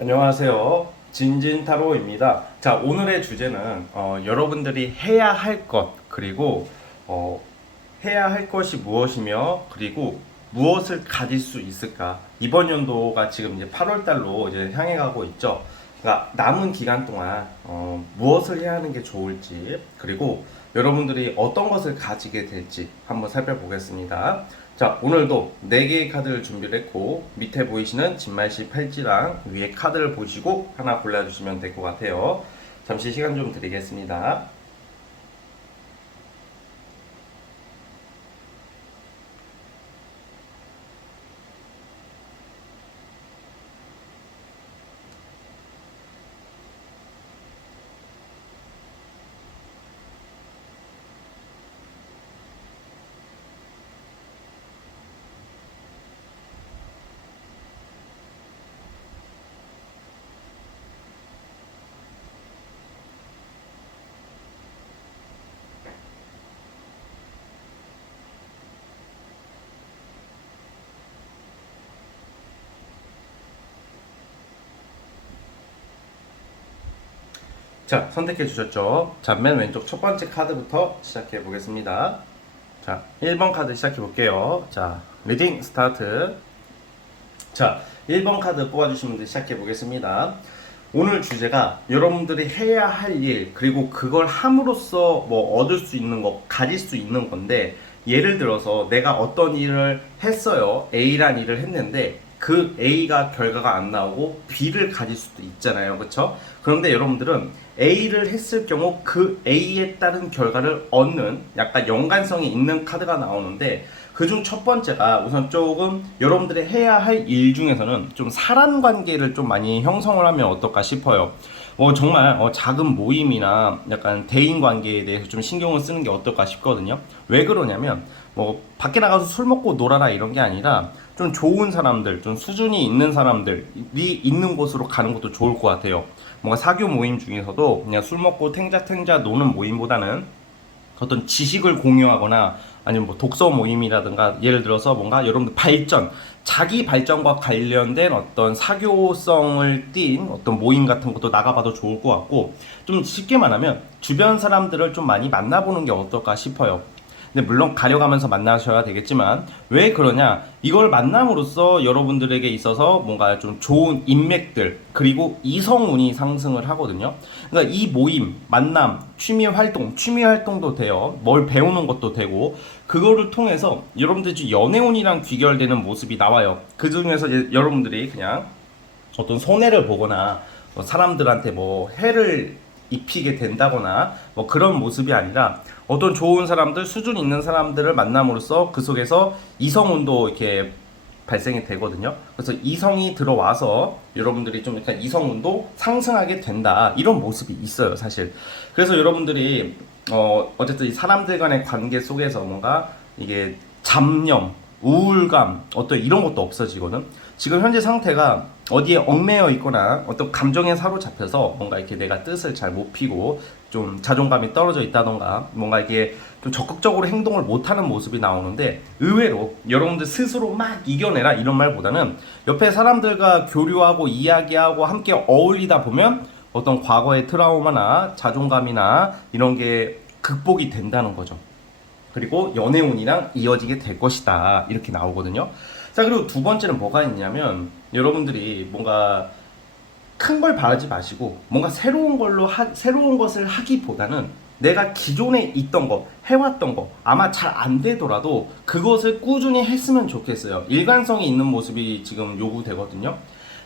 안녕하세요. 진진타로입니다. 자, 오늘의 주제는 여러분들이 해야 할 것, 그리고 어, 해야 할 것이 무엇이며, 그리고 무엇을 가질 수 있을까? 이번 연도가 지금 이제 8월 달로 이제 향해 가고 있죠. 그러니까 남은 기간 동안 무엇을 해야 하는 게 좋을지, 그리고 여러분들이 어떤 것을 가지게 될지 한번 살펴보겠습니다. 자, 오늘도 4개의 카드를 준비를 했고, 밑에 보이시는 진말씨 팔찌랑 위에 카드를 보시고 하나 골라주시면 될 것 같아요. 잠시 시간 좀 드리겠습니다. 자, 선택해 주셨죠? 자, 맨 왼쪽 첫 번째 카드부터 시작해 보겠습니다. 자, 1번 카드 시작해 볼게요. 자, 리딩 스타트. 자, 1번 카드 뽑아주신 분들 시작해 보겠습니다. 오늘 주제가 여러분들이 해야 할 일, 그리고 그걸 함으로써 뭐 얻을 수 있는 거, 가질 수 있는 건데, 예를 들어서 내가 어떤 일을 했어요. A란 일을 했는데, 그 A가 결과가 안 나오고 B를 가질 수도 있잖아요. 그쵸? 그런데 여러분들은 A를 했을 경우 그 A에 따른 결과를 얻는 약간 연관성이 있는 카드가 나오는데, 그중 첫 번째가 우선 조금 여러분들이 해야 할 일 중에서는 좀 사람 관계를 좀 많이 형성을 하면 어떨까 싶어요. 정말 작은 모임이나 약간 대인 관계에 대해서 좀 신경을 쓰는 게 어떨까 싶거든요. 왜 그러냐면 뭐 밖에 나가서 술 먹고 놀아라 이런 게 아니라 좀 좋은 사람들, 좀 수준이 있는 사람들이 있는 곳으로 가는 것도 좋을 것 같아요. 뭔가 사교 모임 중에서도 그냥 술 먹고 탱자탱자 노는 모임보다는 어떤 지식을 공유하거나 아니면 뭐 독서 모임이라든가, 예를 들어서 뭔가 여러분들 발전, 자기 발전과 관련된 어떤 사교성을 띈 어떤 모임 같은 것도 나가봐도 좋을 것 같고, 좀 쉽게 말하면 주변 사람들을 좀 많이 만나보는 게 어떨까 싶어요. 근데 물론 가려가면서 만나셔야 되겠지만, 왜 그러냐, 이걸 만남으로써 여러분들에게 있어서 뭔가 좀 좋은 인맥들, 그리고 이성운이 상승을 하거든요. 그러니까 이 모임, 만남, 취미 활동도 돼요. 뭘 배우는 것도 되고, 그거를 통해서 여러분들이 연애운이랑 귀결되는 모습이 나와요. 그 중에서 이제 여러분들이 그냥 어떤 손해를 보거나 사람들한테 뭐 해를 입히게 된다거나 뭐 그런 모습이 아니라, 어떤 좋은 사람들, 수준 있는 사람들을 만남으로써 그 속에서 이성운도 이렇게 발생이 되거든요. 그래서 이성이 들어와서 여러분들이 좀 약간 이성운도 상승하게 된다, 이런 모습이 있어요, 사실. 그래서 여러분들이 어쨌든 이 사람들 간의 관계 속에서 뭔가 이게 잡념, 우울감, 어떤 이런 것도 없어지거든. 지금 현재 상태가 어디에 얽매여 있거나 어떤 감정에 사로잡혀서 뭔가 이렇게 내가 뜻을 잘 못 피고 좀 자존감이 떨어져 있다던가, 뭔가 이게 좀 적극적으로 행동을 못하는 모습이 나오는데, 의외로 여러분들 스스로 막 이겨내라 이런 말보다는 옆에 사람들과 교류하고 이야기하고 함께 어울리다 보면 어떤 과거의 트라우마나 자존감이나 이런 게 극복이 된다는 거죠. 그리고 연애운이랑 이어지게 될 것이다, 이렇게 나오거든요. 자, 그리고 두 번째는 뭐가 있냐면, 여러분들이 뭔가 큰 걸 바라지 마시고 뭔가 새로운 것을 하기보다는 내가 기존에 있던 거, 해왔던 거, 아마 잘 안 되더라도 그것을 꾸준히 했으면 좋겠어요. 일관성이 있는 모습이 지금 요구되거든요.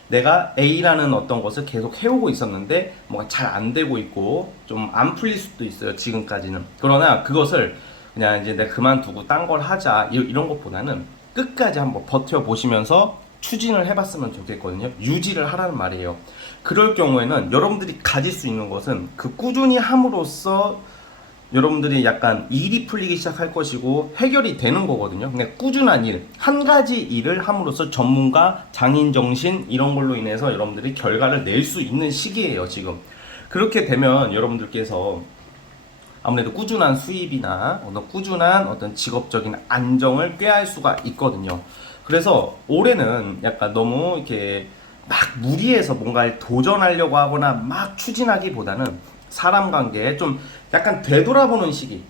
내가 A라는 어떤 것을 계속 해오고 있었는데 뭔가 잘 안 되고 있고 좀 안 풀릴 수도 있어요, 지금까지는. 그러나 그것을 그냥 이제 내가 그만두고 딴 걸 하자, 이런 것보다는 끝까지 한번 버텨보시면서 추진을 해봤으면 좋겠거든요. 유지를 하라는 말이에요. 그럴 경우에는 여러분들이 가질 수 있는 것은 그 꾸준히 함으로써 여러분들이 약간 일이 풀리기 시작할 것이고 해결이 되는 거거든요. 그냥 꾸준한 일, 한 가지 일을 함으로써 전문가, 장인 정신 이런 걸로 인해서 여러분들이 결과를 낼 수 있는 시기예요, 지금. 그렇게 되면 여러분들께서 아무래도 꾸준한 수입이나 꾸준한 어떤 직업적인 안정을 꾀할 수가 있거든요. 그래서 올해는 약간 너무 이렇게 막 무리해서 뭔가를 도전하려고 하거나 막 추진하기보다는 사람 관계에 좀 약간 되돌아보는 시기.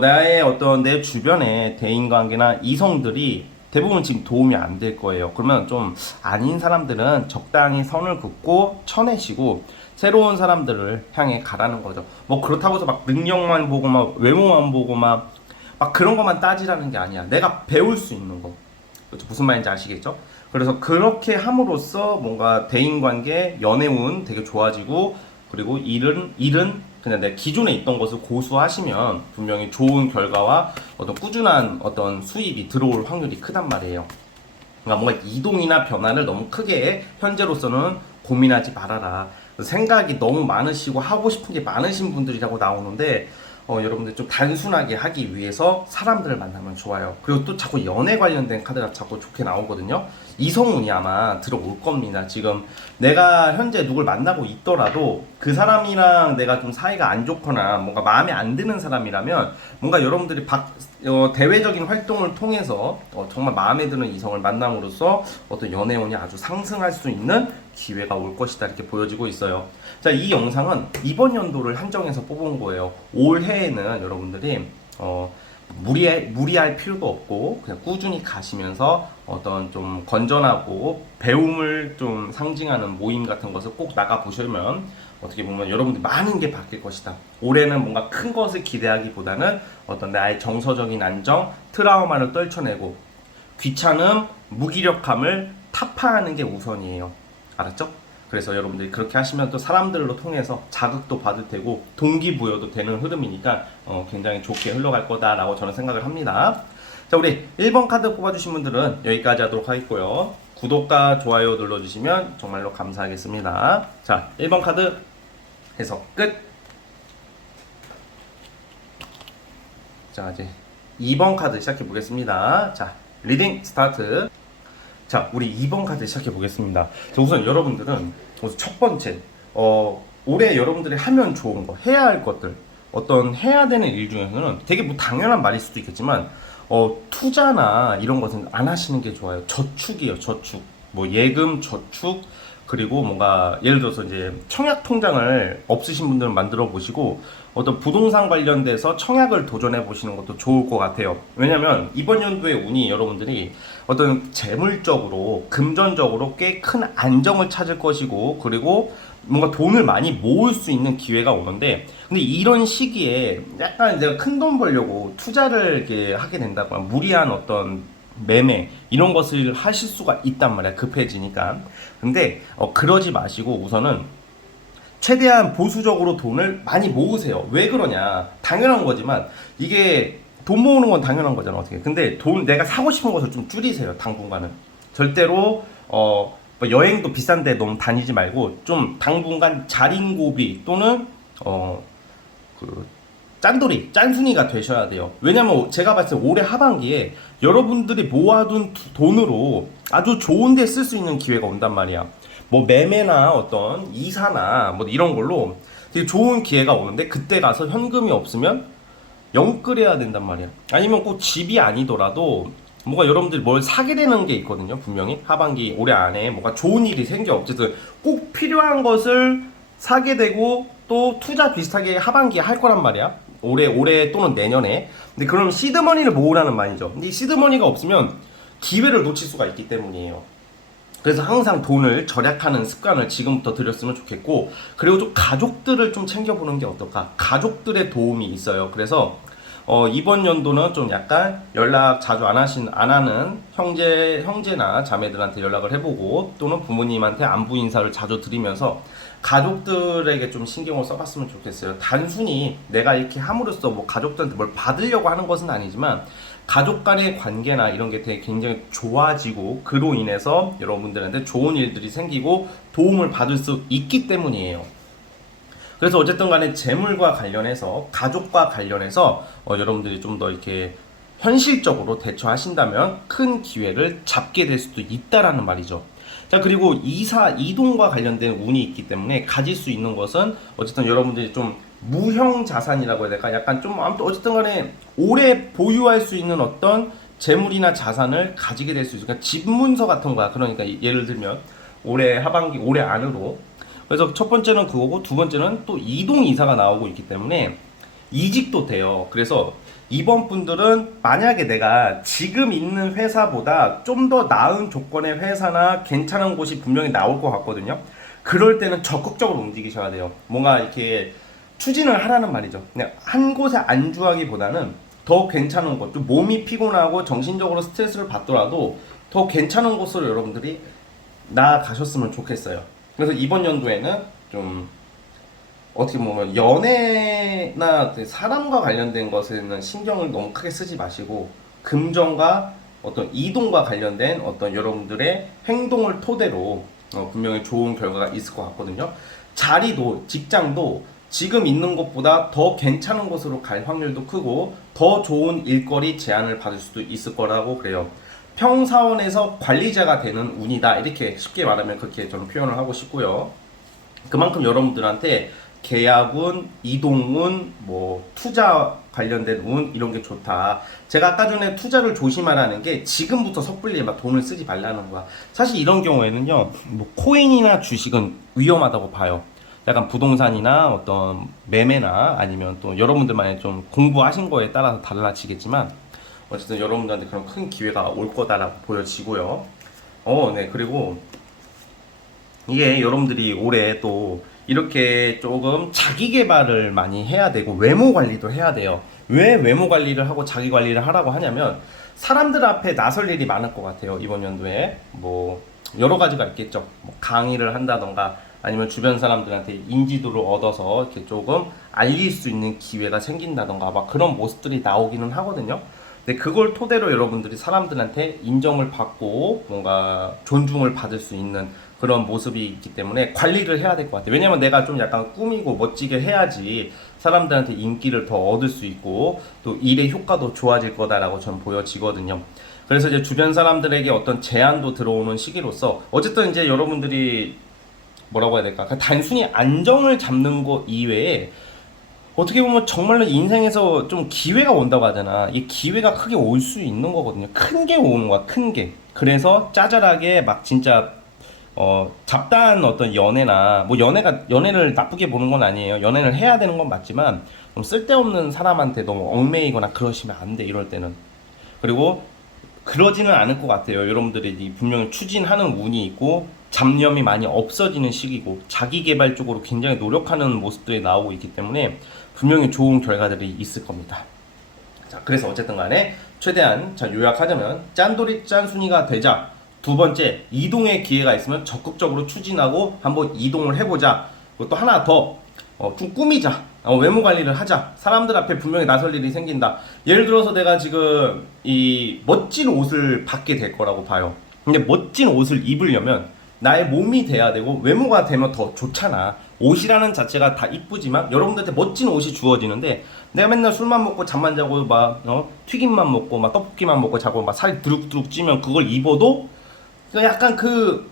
나의 어떤 내 주변의 대인 관계나 이성들이 대부분 지금 도움이 안 될 거예요. 그러면 좀 아닌 사람들은 적당히 선을 긋고 쳐내시고 새로운 사람들을 향해 가라는 거죠. 뭐 그렇다고 해서 막 능력만 보고 막 외모만 보고 막 그런 것만 따지라는 게 아니야. 내가 배울 수 있는 거. 그렇죠? 무슨 말인지 아시겠죠? 그래서 그렇게 함으로써 뭔가 대인관계, 연애운 되게 좋아지고 그리고 일은 그냥 내 기존에 있던 것을 고수하시면 분명히 좋은 결과와 어떤 꾸준한 어떤 수입이 들어올 확률이 크단 말이에요. 그러니까 뭔가 이동이나 변화를 너무 크게 현재로서는 고민하지 말아라. 생각이 너무 많으시고 하고 싶은 게 많으신 분들이라고 나오는데 여러분들 좀 단순하게 하기 위해서 사람들을 만나면 좋아요. 그리고 또 자꾸 연애 관련된 카드가 자꾸 좋게 나오거든요. 이성운이 아마 들어올 겁니다. 지금 내가 현재 누굴 만나고 있더라도 그 사람이랑 내가 좀 사이가 안 좋거나 뭔가 마음에 안 드는 사람이라면 뭔가 여러분들이 대외적인 활동을 통해서 정말 마음에 드는 이성을 만남으로써 어떤 연애운이 아주 상승할 수 있는 기회가 올 것이다 이렇게 보여지고 있어요. 자, 이 영상은 이번 연도를 한정해서 뽑은 거예요. 올해에는 여러분들이 무리할 필요도 없고 그냥 꾸준히 가시면서 어떤 좀 건전하고 배움을 좀 상징하는 모임 같은 것을 꼭 나가 보시면 어떻게 보면 여러분들 많은 게 바뀔 것이다. 올해는 뭔가 큰 것을 기대하기보다는 어떤 나의 정서적인 안정, 트라우마를 떨쳐내고 귀찮음, 무기력함을 타파하는 게 우선이에요. 알았죠? 그래서 여러분들이 그렇게 하시면 또 사람들로 통해서 자극도 받을 테고 동기부여도 되는 흐름이니까 굉장히 좋게 흘러갈 거다라고 저는 생각을 합니다. 자, 우리 1번 카드 뽑아주신 분들은 여기까지 하도록 하겠고요. 구독과 좋아요 눌러주시면 정말로 감사하겠습니다. 자, 1번 카드 해석 끝. 자, 이제 2번 카드 시작해 보겠습니다. 자, 리딩 스타트. 자, 우리 2번 카드 시작해 보겠습니다. 자, 우선 여러분들은 첫 번째, 올해 여러분들이 하면 좋은 거, 해야 할 것들, 어떤 해야 되는 일 중에서는 되게 뭐 당연한 말일 수도 있겠지만, 투자나 이런 것은 안 하시는 게 좋아요. 저축이에요, 저축. 뭐 예금, 저축, 그리고 뭔가 예를 들어서 이제 청약 통장을 없으신 분들은 만들어 보시고 어떤 부동산 관련돼서 청약을 도전해 보시는 것도 좋을 것 같아요. 왜냐면 이번 연도의 운이 여러분들이 어떤 재물적으로 금전적으로 꽤 큰 안정을 찾을 것이고 그리고 뭔가 돈을 많이 모을 수 있는 기회가 오는데 근데 이런 시기에 약간 내가 큰 돈 벌려고 투자를 이렇게 하게 된다거나 무리한 어떤 매매 이런 것을 하실 수가 있단 말이야. 급해지니까. 근데 그러지 마시고 우선은 최대한 보수적으로 돈을 많이 모으세요. 왜 그러냐? 당연한 거지만 이게 돈 모으는 건 당연한 거잖아. 어떻게? 근데 내가 사고 싶은 것을 좀 줄이세요. 당분간은 절대로 뭐 여행도 비싼데 너무 다니지 말고 좀 당분간 자린고비 또는 그 짠순이가 되셔야 돼요. 왜냐면 제가 봤을 때 올해 하반기에 여러분들이 모아둔 돈으로 아주 좋은 데 쓸 수 있는 기회가 온단 말이야. 뭐 매매나 어떤 이사나 뭐 이런 걸로 되게 좋은 기회가 오는데 그때 가서 현금이 없으면 영끌해야 된단 말이야. 아니면 꼭 집이 아니더라도 뭔가 여러분들이 뭘 사게 되는 게 있거든요. 분명히 하반기 올해 안에 뭔가 좋은 일이 생겨. 어쨌든 꼭 필요한 것을 사게 되고 또 투자 비슷하게 하반기에 할 거란 말이야. 올해 또는 내년에. 근데 그럼 시드머니를 모으라는 말이죠. 근데 이 시드머니가 없으면 기회를 놓칠 수가 있기 때문이에요. 그래서 항상 돈을 절약하는 습관을 지금부터 들였으면 좋겠고 그리고 좀 가족들을 좀 챙겨보는 게 어떨까? 가족들의 도움이 있어요. 그래서 이번 연도는 좀 약간 연락 자주 안 하는 형제나 자매들한테 연락을 해보고 또는 부모님한테 안부 인사를 자주 드리면서 가족들에게 좀 신경을 써봤으면 좋겠어요. 단순히 내가 이렇게 함으로써 뭐 가족들한테 뭘 받으려고 하는 것은 아니지만 가족 간의 관계나 이런 게 되게 굉장히 좋아지고 그로 인해서 여러분들한테 좋은 일들이 생기고 도움을 받을 수 있기 때문이에요. 그래서 어쨌든 간에 재물과 관련해서 가족과 관련해서 여러분들이 좀 더 이렇게 현실적으로 대처하신다면 큰 기회를 잡게 될 수도 있다라는 말이죠. 자, 그리고 이동과 관련된 운이 있기 때문에 가질 수 있는 것은 어쨌든 여러분들이 좀 무형 자산이라고 해야 될까? 약간 좀 아무튼 어쨌든 간에 오래 보유할 수 있는 어떤 재물이나 자산을 가지게 될 수 있으니까 집문서 같은 거야. 그러니까 예를 들면 올해 하반기, 올해 안으로. 그래서 첫 번째는 그거고, 두 번째는 또 이동 이사가 나오고 있기 때문에 이직도 돼요. 그래서 이번 분들은 만약에 내가 지금 있는 회사보다 좀 더 나은 조건의 회사나 괜찮은 곳이 분명히 나올 것 같거든요. 그럴 때는 적극적으로 움직이셔야 돼요. 뭔가 이렇게 추진을 하라는 말이죠. 그냥 한 곳에 안주하기보다는 더 괜찮은 곳, 좀 몸이 피곤하고 정신적으로 스트레스를 받더라도 더 괜찮은 곳으로 여러분들이 나아가셨으면 좋겠어요. 그래서 이번 연도에는 좀 어떻게 보면 연애나 사람과 관련된 것에는 신경을 너무 크게 쓰지 마시고 금전과 어떤 이동과 관련된 어떤 여러분들의 행동을 토대로 분명히 좋은 결과가 있을 것 같거든요. 자리도 직장도 지금 있는 곳보다 더 괜찮은 곳으로 갈 확률도 크고 더 좋은 일거리 제안을 받을 수도 있을 거라고 그래요. 평사원에서 관리자가 되는 운이다, 이렇게 쉽게 말하면 그렇게 저는 표현을 하고 싶고요. 그만큼 여러분들한테 계약운, 이동운, 뭐 투자 관련된 운, 이런 게 좋다. 제가 아까 전에 투자를 조심하라는 게 지금부터 섣불리 막 돈을 쓰지 말라는 거야. 사실 이런 경우에는요, 뭐 코인이나 주식은 위험하다고 봐요. 약간 부동산이나 어떤 매매나 아니면 또 여러분들만의 좀 공부하신 거에 따라서 달라지겠지만 어쨌든 여러분들한테 그런 큰 기회가 올 거다라고 보여지고요. 네. 그리고 이게 여러분들이 올해 또 이렇게 조금 자기 개발을 많이 해야 되고 외모 관리도 해야 돼요. 왜 외모 관리를 하고 자기 관리를 하라고 하냐면 사람들 앞에 나설 일이 많을 것 같아요. 이번 연도에 뭐 여러 가지가 있겠죠. 뭐 강의를 한다던가 아니면 주변 사람들한테 인지도를 얻어서 이렇게 조금 알릴 수 있는 기회가 생긴다던가 막 그런 모습들이 나오기는 하거든요. 근데 그걸 토대로 여러분들이 사람들한테 인정을 받고 뭔가 존중을 받을 수 있는 그런 모습이 있기 때문에 관리를 해야 될 것 같아요. 왜냐면 내가 좀 약간 꾸미고 멋지게 해야지 사람들한테 인기를 더 얻을 수 있고 또 일의 효과도 좋아질 거다라고 저는 보여지거든요. 그래서 이제 주변 사람들에게 어떤 제안도 들어오는 시기로서 어쨌든 이제 여러분들이 뭐라고 해야 될까? 단순히 안정을 잡는 것 이외에 어떻게 보면 정말로 인생에서 좀 기회가 온다고 하잖아. 이 기회가 크게 올 수 있는 거거든요. 큰 게 오는 거야, 큰 게. 그래서 짜잘하게 막 진짜 잡다한 어떤 연애나 뭐 연애를 나쁘게 보는 건 아니에요. 연애를 해야 되는 건 맞지만 좀 쓸데없는 사람한테 너무 얽매이거나 그러시면 안 돼, 이럴 때는. 그리고 그러지는 않을 것 같아요. 여러분들이 분명히 추진하는 운이 있고 잡념이 많이 없어지는 시기고 자기 개발 쪽으로 굉장히 노력하는 모습들이 나오고 있기 때문에 분명히 좋은 결과들이 있을 겁니다. 자, 그래서 어쨌든 간에 최대한 자 요약하자면 짠돌이 짠순이가 되자. 두 번째, 이동의 기회가 있으면 적극적으로 추진하고 한번 이동을 해보자. 그리고 또 하나 더, 좀 꾸미자. 외모 관리를 하자. 사람들 앞에 분명히 나설 일이 생긴다. 예를 들어서 내가 지금 이 멋진 옷을 받게 될 거라고 봐요. 근데 멋진 옷을 입으려면 나의 몸이 돼야 되고 외모가 되면 더 좋잖아. 옷이라는 자체가 다 이쁘지만 여러분들한테 멋진 옷이 주어지는데 내가 맨날 술만 먹고 잠만 자고 막 튀김만 먹고 막 떡볶이만 먹고 자고 막 살이 두룩두룩 찌면 그걸 입어도 약간 그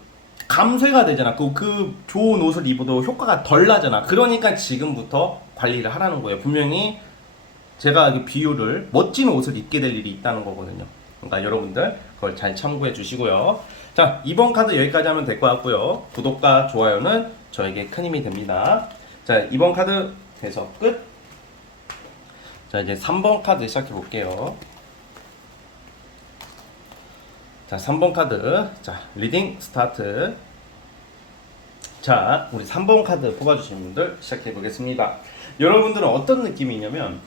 감쇄가 되잖아. 그 좋은 옷을 입어도 효과가 덜 나잖아. 그러니까 지금부터 관리를 하라는 거예요. 분명히 제가 그 비유를 멋진 옷을 입게 될 일이 있다는 거거든요. 그러니까 여러분들 그걸 잘 참고해 주시고요. 자, 이번 카드 여기까지 하면 될 것 같고요. 구독과 좋아요는 저에게 큰 힘이 됩니다. 자, 이번 카드 해석 끝. 자, 이제 3번 카드 시작해 볼게요. 자, 3번 카드. 자, 리딩 스타트. 자, 우리 3번 카드 뽑아주신 분들 시작해 보겠습니다. 여러분들은 어떤 느낌이냐면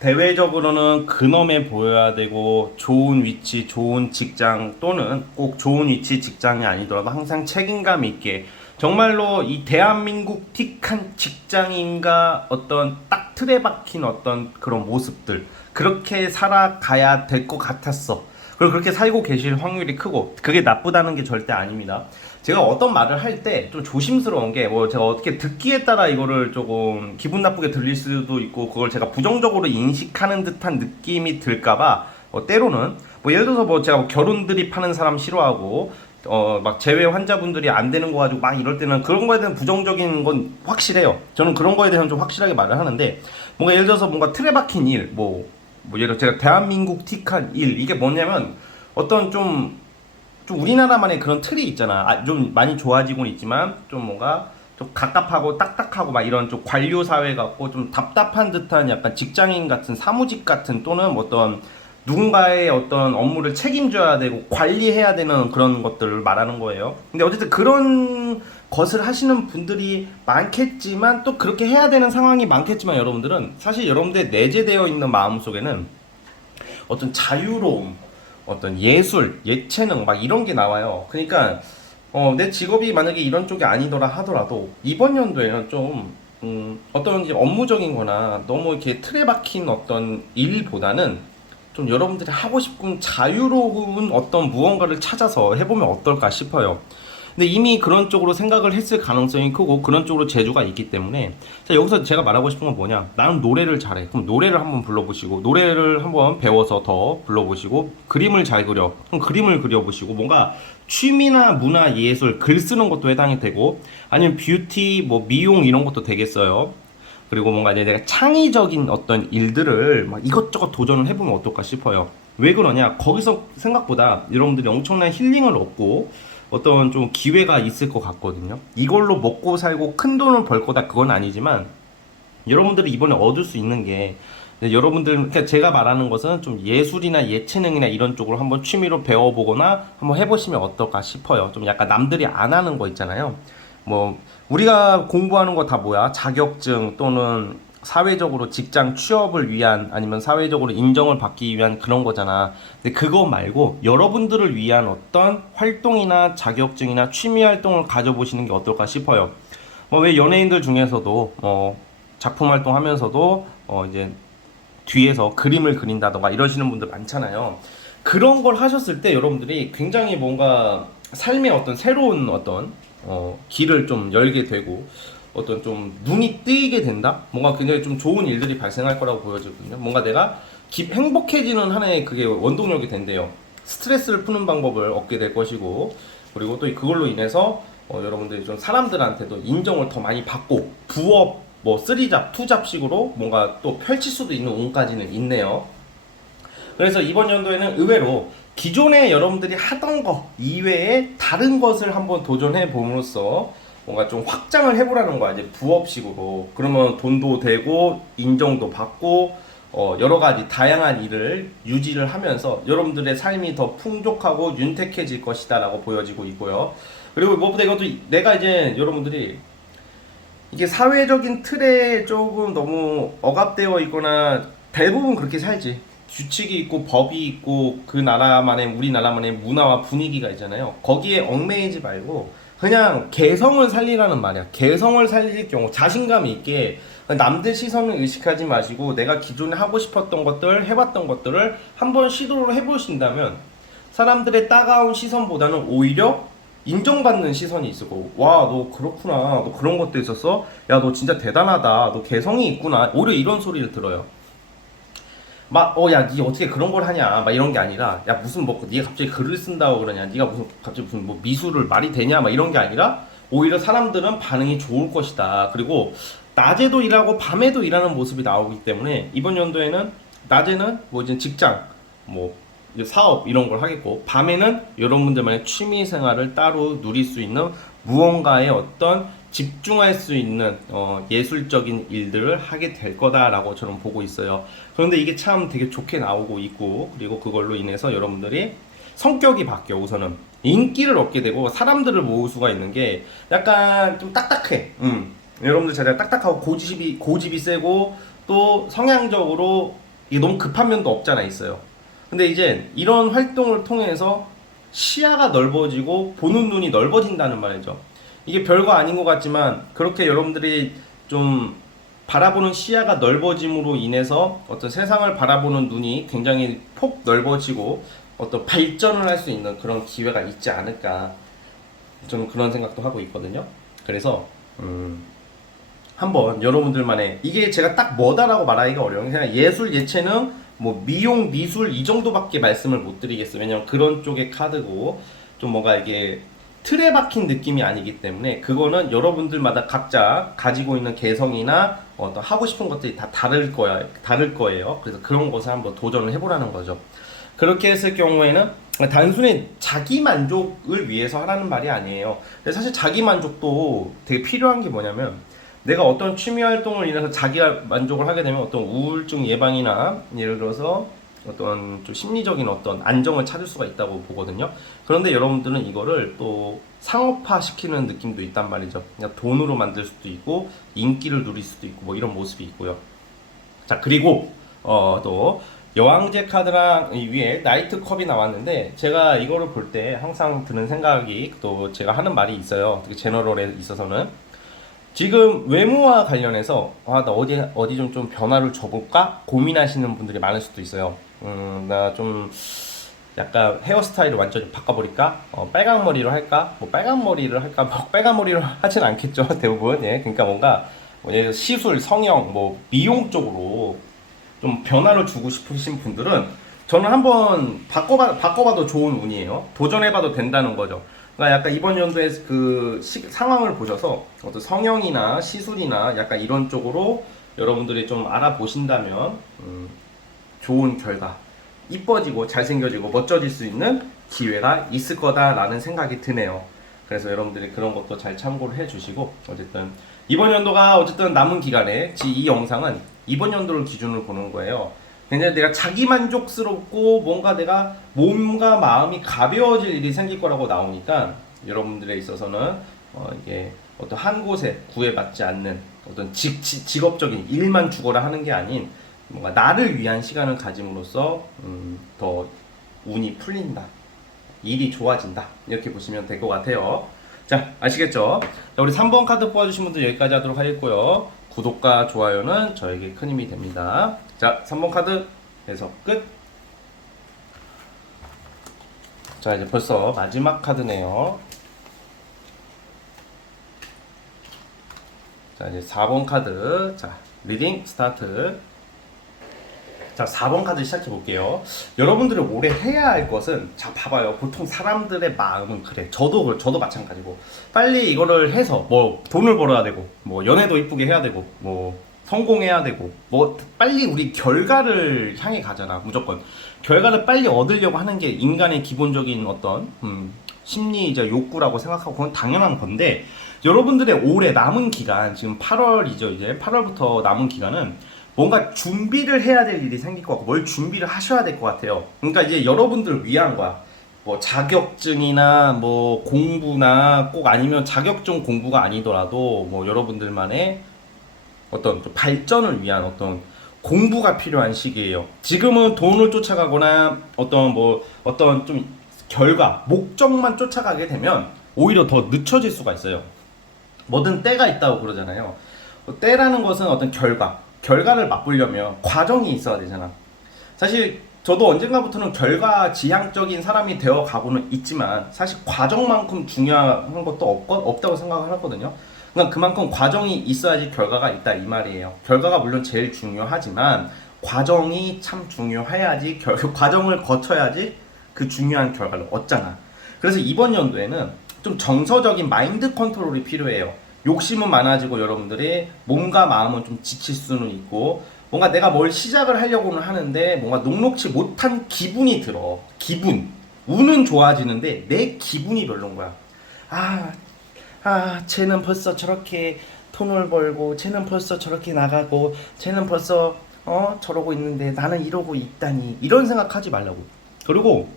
대외적으로는 근엄해 보여야 되고 좋은 위치, 좋은 직장 또는 꼭 좋은 위치 직장이 아니더라도 항상 책임감 있게 정말로 이 대한민국 틱한 직장인과 어떤 딱 틀에 박힌 어떤 그런 모습들 그렇게 살아가야 될 것 같았어. 그리고 그렇게 살고 계실 확률이 크고 그게 나쁘다는 게 절대 아닙니다. 제가 어떤 말을 할 때 좀 조심스러운 게 뭐 제가 어떻게 듣기에 따라 이거를 조금 기분 나쁘게 들릴 수도 있고 그걸 제가 부정적으로 인식하는 듯한 느낌이 들까봐 때로는 뭐 예를 들어서 뭐 제가 뭐 결혼 드립하는 사람 싫어하고 막 재회 환자분들이 안 되는 거 가지고 막 이럴 때는 그런 거에 대한 부정적인 건 확실해요. 저는 그런 거에 대해서는 좀 확실하게 말을 하는데 뭔가 예를 들어서 뭔가 틀에 박힌 일 뭐 예를 들어 제가 대한민국 틱한 일 이게 뭐냐면 어떤 좀 좀 우리나라만의 그런 틀이 있잖아. 좀 많이 좋아지고는 있지만 좀 뭔가 좀 갑갑하고 딱딱하고 막 이런 좀 관료 사회 같고 좀 답답한 듯한 약간 직장인 같은 사무직 같은 또는 어떤 누군가의 어떤 업무를 책임져야 되고 관리해야 되는 그런 것들을 말하는 거예요. 근데 어쨌든 그런 것을 하시는 분들이 많겠지만 또 그렇게 해야 되는 상황이 많겠지만 여러분들은 사실 여러분들의 내재되어 있는 마음속에는 어떤 자유로움, 어떤 예술, 예체능 막 이런 게 나와요. 그러니까 내 직업이 만약에 이런 쪽이 아니더라 하더라도 이번 연도에는 좀 어떤 이제 업무적인 거나 너무 이렇게 틀에 박힌 어떤 일보다는 좀 여러분들이 하고 싶은 자유로운 어떤 무언가를 찾아서 해보면 어떨까 싶어요. 근데 이미 그런 쪽으로 생각을 했을 가능성이 크고 그런 쪽으로 재주가 있기 때문에 자 여기서 제가 말하고 싶은 건 뭐냐, 나는 노래를 잘해. 그럼 노래를 한번 불러보시고 노래를 한번 배워서 더 불러보시고 그림을 잘 그려. 그럼 그림을 그려보시고 뭔가 취미나 문화 예술 글 쓰는 것도 해당이 되고 아니면 뷰티 뭐 미용 이런 것도 되겠어요. 그리고 뭔가 이제 내가 창의적인 어떤 일들을 막 이것저것 도전을 해보면 어떨까 싶어요. 왜 그러냐? 거기서 생각보다 여러분들이 엄청난 힐링을 얻고 어떤 좀 기회가 있을 것 같거든요. 이걸로 먹고 살고 큰 돈을 벌 거다 그건 아니지만 여러분들이 이번에 얻을 수 있는 게 여러분들 그러니까 제가 말하는 것은 좀 예술이나 예체능이나 이런 쪽으로 한번 취미로 배워보거나 한번 해보시면 어떨까 싶어요. 좀 약간 남들이 안 하는 거 있잖아요. 뭐 우리가 공부하는 거 다 뭐야? 자격증 또는 사회적으로 직장 취업을 위한 아니면 사회적으로 인정을 받기 위한 그런 거잖아. 근데 그거 말고 여러분들을 위한 어떤 활동이나 자격증이나 취미 활동을 가져보시는 게 어떨까 싶어요. 왜 연예인들 중에서도 작품 활동하면서도 이제 뒤에서 그림을 그린다던가 이러시는 분들 많잖아요. 그런 걸 하셨을 때 여러분들이 굉장히 뭔가 삶의 어떤 새로운 어떤 길을 좀 열게 되고 어떤 좀 눈이 뜨이게 된다? 뭔가 굉장히 좀 좋은 일들이 발생할 거라고 보여지거든요. 뭔가 내가 행복해지는 하나의 그게 원동력이 된대요. 스트레스를 푸는 방법을 얻게 될 것이고 그리고 또 그걸로 인해서 여러분들이 좀 사람들한테도 인정을 더 많이 받고 부업 뭐 쓰리잡, 투잡식으로 뭔가 또 펼칠 수도 있는 운까지는 있네요. 그래서 이번 연도에는 의외로 기존에 여러분들이 하던 거 이외에 다른 것을 한번 도전해 봄으로써 뭔가 좀 확장을 해보라는 거야. 이제 부업식으로. 그러면 돈도 되고 인정도 받고 여러 가지 다양한 일을 유지를 하면서 여러분들의 삶이 더 풍족하고 윤택해질 것이다라고 보여지고 있고요. 그리고 무엇보다 이것도 내가 이제 여러분들이 이게 사회적인 틀에 조금 너무 억압되어 있거나 대부분 그렇게 살지. 규칙이 있고 법이 있고 그 나라만의 우리나라만의 문화와 분위기가 있잖아요. 거기에 얽매이지 말고 그냥 개성을 살리라는 말이야. 개성을 살릴 경우 자신감 있게 남들 시선을 의식하지 마시고 내가 기존에 하고 싶었던 것들 해봤던 것들을 한번 시도를 해보신다면 사람들의 따가운 시선보다는 오히려 인정받는 시선이 있을 거고, 와, 너 그렇구나, 너 그런 것도 있었어? 야, 너 진짜 대단하다, 너 개성이 있구나. 오히려 이런 소리를 들어요. 막, 야, 니 어떻게 그런 걸 하냐, 막 이런 게 아니라, 야, 무슨 뭐, 니가 갑자기 글을 쓴다고 그러냐, 니가 무슨 갑자기 무슨 뭐 미술을 말이 되냐, 막 이런 게 아니라, 오히려 사람들은 반응이 좋을 것이다. 그리고 낮에도 일하고 밤에도 일하는 모습이 나오기 때문에 이번 연도에는 낮에는 뭐 이제 직장, 뭐 이제 사업 이런 걸 하겠고 밤에는 여러분들만의 취미 생활을 따로 누릴 수 있는 무언가의 어떤 집중할 수 있는 예술적인 일들을 하게 될 거다라고 저는 보고 있어요. 그런데 이게 참 되게 좋게 나오고 있고 그리고 그걸로 인해서 여러분들이 성격이 바뀌어. 우선은 인기를 얻게 되고 사람들을 모을 수가 있는 게 약간 좀 딱딱해. 여러분들 제가 딱딱하고 고집이 세고 또 성향적으로 이게 너무 급한 면도 없잖아 있어요. 근데 이제 이런 활동을 통해서 시야가 넓어지고 보는 눈이 넓어진다는 말이죠. 이게 별거 아닌 것 같지만 그렇게 여러분들이 좀 바라보는 시야가 넓어짐으로 인해서 어떤 세상을 바라보는 눈이 굉장히 폭 넓어지고 어떤 발전을 할 수 있는 그런 기회가 있지 않을까, 저는 그런 생각도 하고 있거든요. 그래서 한번 여러분들만의 이게 제가 딱 뭐다라고 말하기가 어려워요. 그냥 예술, 예체능, 뭐 미용, 미술 이 정도밖에 말씀을 못 드리겠어요. 왜냐면 그런 쪽의 카드고 좀 뭔가 이게 틀에 박힌 느낌이 아니기 때문에 그거는 여러분들마다 각자 가지고 있는 개성이나 어떤 하고 싶은 것들이 다 다를 거예요. 그래서 그런 것을 한번 도전을 해보라는 거죠. 그렇게 했을 경우에는 단순히 자기 만족을 위해서 하라는 말이 아니에요. 근데 사실 자기 만족도 되게 필요한 게 뭐냐면 내가 어떤 취미 활동을 인해서 자기 만족을 하게 되면 어떤 우울증 예방이나 예를 들어서 어떤 좀 심리적인 어떤 안정을 찾을 수가 있다고 보거든요. 그런데 여러분들은 이거를 또 상업화 시키는 느낌도 있단 말이죠. 그냥 돈으로 만들 수도 있고 인기를 누릴 수도 있고 뭐 이런 모습이 있고요. 자, 그리고 또 여왕제 카드랑 이 위에 나이트 컵이 나왔는데 제가 이거를 볼 때 항상 드는 생각이 또 제가 하는 말이 있어요. 되게 제너럴에 있어서는 지금 외모와 관련해서 나 어디 좀 변화를 줘볼까 고민하시는 분들이 많을 수도 있어요. 나 좀 약간 헤어스타일을 완전히 바꿔버릴까? 빨강 머리로 할까? 뭐 빨강 머리를 할까? 뭐 빨강 머리로 하진 않겠죠 대부분. 예, 그러니까 뭔가 뭐 예를 들어 시술, 성형, 뭐 미용 쪽으로 좀 변화를 주고 싶으신 분들은 저는 한번 바꿔봐도 좋은 운이에요. 도전해봐도 된다는 거죠. 그러니까 약간 이번 연도에 그 상황을 보셔서 어떤 성형이나 시술이나 약간 이런 쪽으로 여러분들이 좀 알아보신다면 좋은 결과, 이뻐지고 잘생겨지고 멋져질 수 있는 기회가 있을 거다라는 생각이 드네요. 그래서 여러분들이 그런 것도 잘 참고를 해주시고 어쨌든 이번 연도가 어쨌든 남은 기간에 이 영상은 이번 연도를 기준으로 보는 거예요. 굉장히 내가 자기 만족스럽고 뭔가 내가 몸과 마음이 가벼워질 일이 생길 거라고 나오니까 여러분들에 있어서는 이게 어떤 한 곳에 구애받지 않는 어떤 직업적인 일만 죽어라 하는 게 아닌 뭔가 나를 위한 시간을 가짐으로써 더 운이 풀린다, 일이 좋아진다 이렇게 보시면 될 것 같아요. 자, 아시겠죠? 자, 우리 3번 카드 뽑아주신 분들 여기까지 하도록 하겠고요. 구독과 좋아요는 저에게 큰 힘이 됩니다. 자, 3번 카드 해석 끝. 자, 이제 벌써 마지막 카드네요. 자, 이제 4번 카드. 자, 리딩 스타트. 자, 4번 카드 시작해 볼게요. 여러분들이 올해 해야 할 것은, 자, 봐봐요. 보통 사람들의 마음은 그래. 저도 마찬가지고. 빨리 이거를 해서, 뭐, 돈을 벌어야 되고, 뭐, 연애도 이쁘게 해야 되고, 뭐, 성공해야 되고, 뭐, 빨리 우리 결과를 향해 가잖아. 무조건. 결과를 빨리 얻으려고 하는 게 인간의 기본적인 어떤, 심리이자 욕구라고 생각하고, 그건 당연한 건데, 여러분들의 올해 남은 기간, 지금 8월이죠. 이제 8월부터 남은 기간은, 뭔가 준비를 해야 될 일이 생길 것 같고 뭘 준비를 하셔야 될 것 같아요. 그러니까 이제 여러분들을 위한 거야. 뭐 자격증이나 뭐 공부나 꼭 아니면 자격증 공부가 아니더라도 뭐 여러분들만의 어떤 발전을 위한 어떤 공부가 필요한 시기예요. 지금은 돈을 쫓아가거나 어떤 좀 결과, 목적만 쫓아가게 되면 오히려 더 늦춰질 수가 있어요. 뭐든 때가 있다고 그러잖아요. 때라는 것은 어떤 결과를 맛보려면 과정이 있어야 되잖아. 사실 저도 언젠가부터는 결과 지향적인 사람이 되어 가고는 있지만 사실 과정만큼 중요한 것도 없다고 생각을 하거든요. 그러니까 그만큼 과정이 있어야지 결과가 있다 이 말이에요. 결과가 물론 제일 중요하지만 과정이 참 중요해야지 과정을 거쳐야지 그 중요한 결과를 얻잖아. 그래서 이번 연도에는 좀 정서적인 마인드 컨트롤이 필요해요. 욕심은 많아지고 여러분들이 몸과 마음은 좀 지칠 수는 있고 뭔가 내가 뭘 시작을 하려고는 하는데 뭔가 녹록치 못한 기분이 들어. 운은 좋아지는데 내 기분이 별론 거야. 쟤는 벌써 저렇게 돈을 벌고 쟤는 벌써 저렇게 나가고 쟤는 벌써 저러고 있는데 나는 이러고 있다니, 이런 생각하지 말라고. 그리고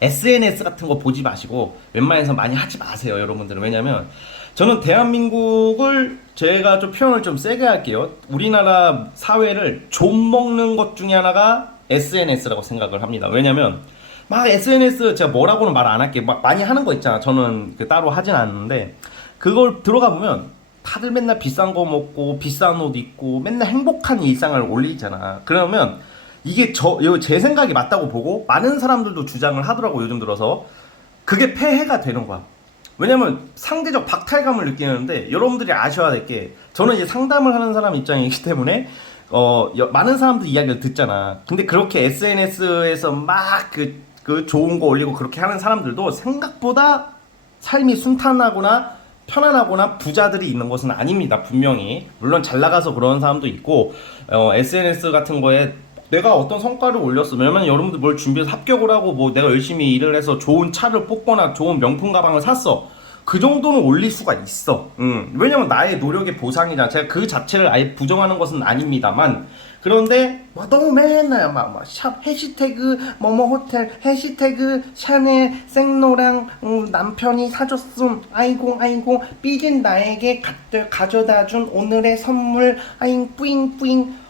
SNS 같은 거 보지 마시고 웬만해서 많이 하지 마세요 여러분들은. 왜냐면 저는 대한민국을 제가 좀 표현을 좀 세게 할게요. 우리나라 사회를 좀 먹는 것 중에 하나가 SNS라고 생각을 합니다. 왜냐면 막 SNS 제가 뭐라고는 말 안 할게요. 막 많이 하는 거 있잖아. 저는 따로 하진 않는데 그걸 들어가 보면 다들 맨날 비싼 거 먹고 비싼 옷 입고 맨날 행복한 일상을 올리잖아. 그러면 이게 제 생각이 맞다고 보고 많은 사람들도 주장을 하더라고 요즘 들어서. 그게 폐해가 되는 거야. 왜냐면 상대적 박탈감을 느끼는데 여러분들이 아셔야 될 게, 저는 이제 상담을 하는 사람 입장이기 때문에 많은 사람들 이야기를 듣잖아. 근데 그렇게 SNS에서 막 그 좋은 거 올리고 그렇게 하는 사람들도 생각보다 삶이 순탄하거나 편안하거나 부자들이 있는 것은 아닙니다. 분명히 물론 잘 나가서 그런 사람도 있고 SNS 같은 거에 내가 어떤 성과를 올렸어. 왜냐면 여러분들 뭘 준비해서 합격을 하고 뭐 내가 열심히 일을 해서 좋은 차를 뽑거나 좋은 명품 가방을 샀어. 그 정도는 올릴 수가 있어. 왜냐면 나의 노력의 보상이잖아. 제가 그 자체를 아예 부정하는 것은 아닙니다만. 그런데 막 너무 맨날 샵 해시태그 뭐뭐 호텔 해시태그 샤넬 생로랑 남편이 사줬음 아이고 아이고 삐진 나에게 가져다준 오늘의 선물 아잉 뿌잉뿌잉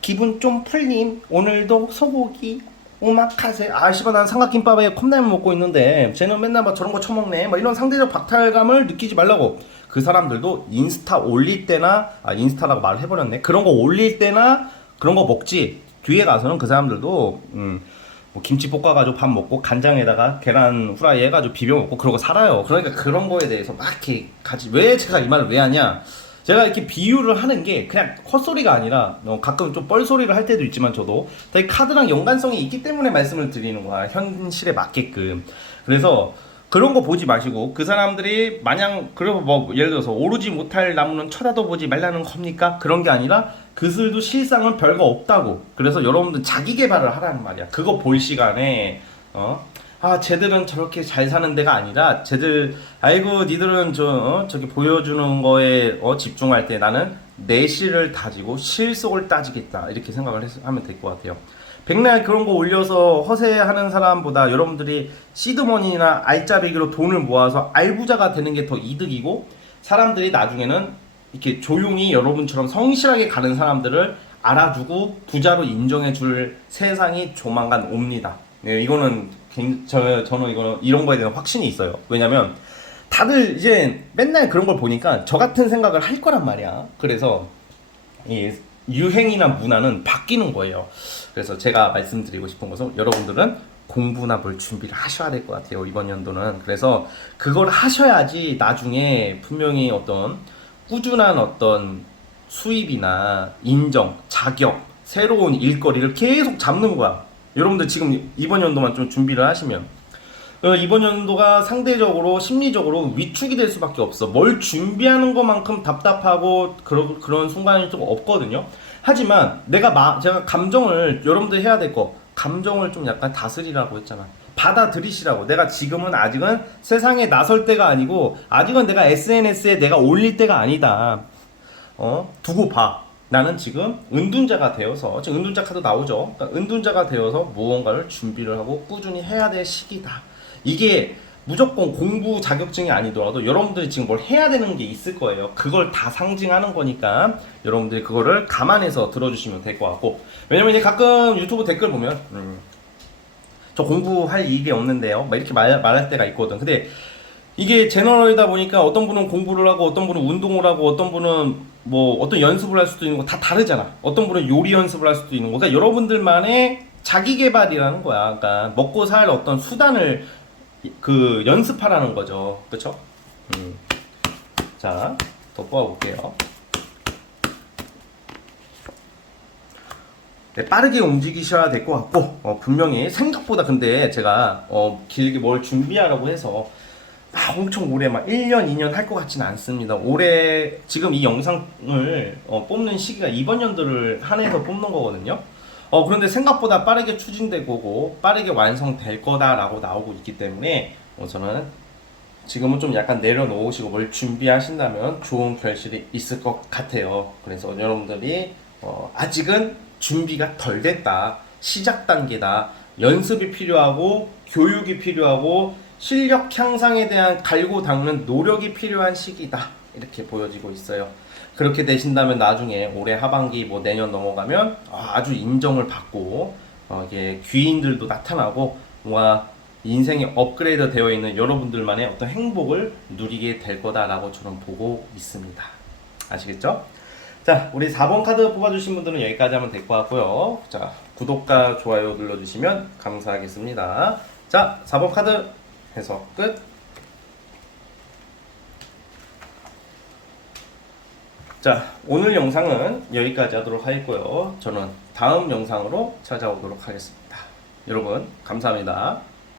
기분 좀 풀림 오늘도 소고기 오마카세 씨발 난 삼각김밥에 컵라면 먹고 있는데 쟤는 맨날 막 저런 거 처먹네 막 이런 상대적 박탈감을 느끼지 말라고. 그 사람들도 인스타 올릴 때나 인스타라고 말을 해버렸네. 그런 거 올릴 때나 그런 거 먹지. 뒤에 가서는 그 사람들도 뭐 김치 볶아가지고 밥 먹고 간장에다가 계란 후라이 해가지고 비벼 먹고 그러고 살아요. 그러니까 그런 거에 대해서 막 이렇게 가지. 왜 제가 이 말을 왜 하냐? 제가 이렇게 비유를 하는 게 그냥 헛소리가 아니라 가끔 좀 뻘소리를 할 때도 있지만 저도 되게 카드랑 연관성이 있기 때문에 말씀을 드리는 거야. 현실에 맞게끔. 그래서 그런 거 보지 마시고 그 사람들이 마냥 그리고 뭐 예를 들어서 오르지 못할 나무는 쳐다도 보지 말라는 겁니까? 그런 게 아니라 그들도 실상은 별거 없다고. 그래서 여러분들 자기 개발을 하라는 말이야. 그거 볼 시간에 쟤들은 저렇게 잘 사는 데가 아니라 쟤들 아이고 니들은 저기 보여주는 거에 집중할 때 나는 내실을 다지고 실속을 따지겠다 이렇게 생각을 하면 될 것 같아요. 백날 그런 거 올려서 허세하는 사람보다 여러분들이 시드머니나 알짜배기로 돈을 모아서 알부자가 되는 게 더 이득이고 사람들이 나중에는 이렇게 조용히 여러분처럼 성실하게 가는 사람들을 알아주고 부자로 인정해줄 세상이 조만간 옵니다. 네, 이거는 저는 이런 거에 대한 확신이 있어요. 왜냐면 다들 이제 맨날 그런 걸 보니까 저 같은 생각을 할 거란 말이야. 그래서 이 유행이나 문화는 바뀌는 거예요. 그래서 제가 말씀드리고 싶은 것은 여러분들은 공부나 뭘 준비를 하셔야 될 것 같아요. 이번 연도는. 그래서 그걸 하셔야지 나중에 분명히 어떤 꾸준한 어떤 수입이나 인정, 자격, 새로운 일거리를 계속 잡는 거야. 여러분들 지금 이번 연도만 좀 준비를 하시면 이번 연도가 상대적으로 심리적으로 위축이 될 수밖에 없어. 뭘 준비하는 것만큼 답답하고 그런 순간이 좀 없거든요. 하지만 제가 감정을 여러분들 해야 될 거 감정을 좀 약간 다스리라고 했잖아. 받아들이시라고. 내가 지금은 아직은 세상에 나설 때가 아니고 아직은 내가 SNS에 내가 올릴 때가 아니다. 두고 봐. 나는 지금 은둔자가 되어서 지금 은둔자 카드 나오죠. 그러니까 은둔자가 되어서 무언가를 준비를 하고 꾸준히 해야 될 시기다. 이게 무조건 공부 자격증이 아니더라도 여러분들이 지금 뭘 해야 되는 게 있을 거예요. 그걸 다 상징하는 거니까 여러분들이 그거를 감안해서 들어주시면 될 것 같고. 왜냐면 이제 가끔 유튜브 댓글 보면 저 공부할 일이 없는데요 막 이렇게 말할 때가 있거든. 근데 이게 제너럴이다 보니까 어떤 분은 공부를 하고 어떤 분은 운동을 하고 어떤 분은 뭐 어떤 연습을 할 수도 있는 거 다 다르잖아. 어떤 분은 요리 연습을 할 수도 있는 거. 그러니까 여러분들만의 자기 개발이라는 거야. 그러니까 먹고 살 어떤 수단을 연습하라는 거죠. 그쵸? 자, 더 뽑아볼게요. 네, 빠르게 움직이셔야 될 것 같고 분명히 생각보다 근데 제가 길게 뭘 준비하라고 해서 엄청 오래 1년, 2년 할 것 같지는 않습니다. 올해 지금 이 영상을 뽑는 시기가 이번 연도를 한해서 뽑는 거거든요. 그런데 생각보다 빠르게 추진되고 빠르게 완성될 거다라고 나오고 있기 때문에 저는 지금은 좀 약간 내려놓으시고 뭘 준비하신다면 좋은 결실이 있을 것 같아요. 그래서 여러분들이 아직은 준비가 덜 됐다. 시작 단계다. 연습이 필요하고 교육이 필요하고 실력 향상에 대한 갈고 닦는 노력이 필요한 시기다. 이렇게 보여지고 있어요. 그렇게 되신다면 나중에 올해 하반기 뭐 내년 넘어가면 아주 인정을 받고 이게 귀인들도 나타나고 뭔가 인생이 업그레이드 되어 있는 여러분들만의 어떤 행복을 누리게 될 거다라고 저는 보고 있습니다. 아시겠죠? 자, 우리 4번 카드 뽑아주신 분들은 여기까지 하면 될 것 같고요. 자, 구독과 좋아요 눌러주시면 감사하겠습니다. 자, 4번 카드 해서 끝. 자, 오늘 영상은 여기까지 하도록 하겠고요. 저는 다음 영상으로 찾아오도록 하겠습니다. 여러분, 감사합니다.